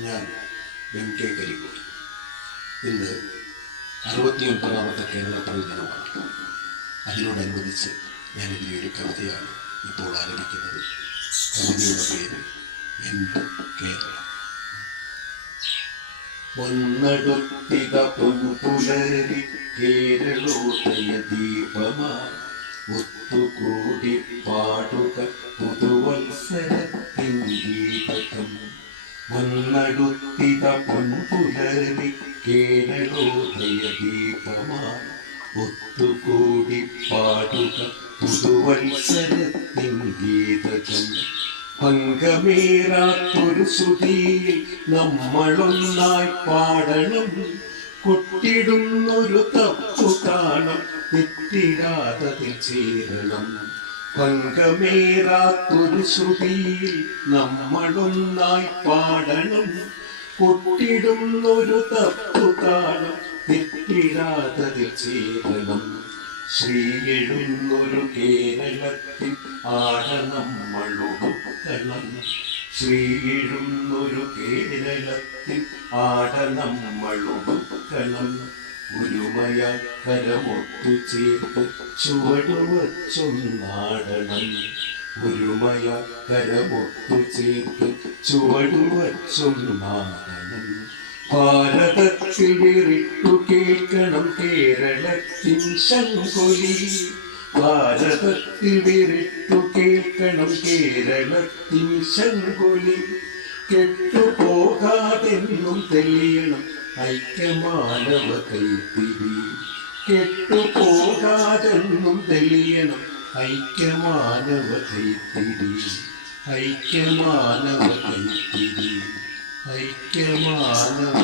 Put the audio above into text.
ഞാൻ എം.കെ. കരിക്കോട്. ഇന്ന് 69ാമത്തെ കേരളപ്പിറവി ദിനമാണ്. അതിനോടനുബന്ധിച്ച് ഞാനെഴുതിയ ഒരു കവിതയാണ് ഇപ്പോൾ ആലപിക്കുന്നത്. കവിതയുടെ പേര് എൻ്റെ കേരളം. വന്നടുത്തിക പൊൻപുലരി കേരളോദയ ദീപമായി ഒത്തുകൂടി പാടുക പുതുവത്സരത്തിൻ ഗീതം. വന്നടുത്തിക പൊൻപുലരി കേരളോദയ ദീപമായി ഒത്തുകൂടി പാടുക പുതുവത്സരത്തിൻ ഗീതം. പങ്കമേറാത്തൊരു ശ്രുതിയിൽ നമ്മളൊന്നായി പാടണം. കൊട്ടിടുന്നൊരു തപ്പു കാണും തെറ്റിടാതതിൽ ചേരണം. പങ്കമേറാത്തൊരു ശ്രുതിയിൽ നമ്മളൊന്നായി പാടണം. കൊട്ടിടുന്നൊരു തപ്പു കാണും തെറ്റിടാതതിൽ ചേരണം. ശ്രീയെഴുന്നൊരു കേരളത്തിൽ ആടനമ്മളൊടുക്കണം. ശ്രീയെഴുന്നൊരു കേരളത്തിൽ ആടനമ്മളൊടുക്കണം. ഒരുമയാൽ കരമൊത്തു ചേർത്ത് ചുവടുവച്ചൊന്നാടണം. ഒരുമയാൽ കരമൊത്തു ചേർത്ത് ചുവടുവച്ചൊന്നാടണം. ഭാരതത്തിൽ വിറിട്ടു കേൾക്കണം കേരളത്തിൻ ശംഖൊലി. ഭാരതത്തിൽ വിറിട്ടു കേൾക്കണം കേരളത്തിൻ ശംഖൊലി. കെട്ടുപോകാതെന്നും തെളിയണം ഐക്യമാനവ കൈത്തിരി. കെട്ടുപോകാതെന്നും തെളിയണം ഐക്യമാനവ കൈത്തിരി. ഐക്യമാനവ കൈത്തിരി. ഐക്യമാനവ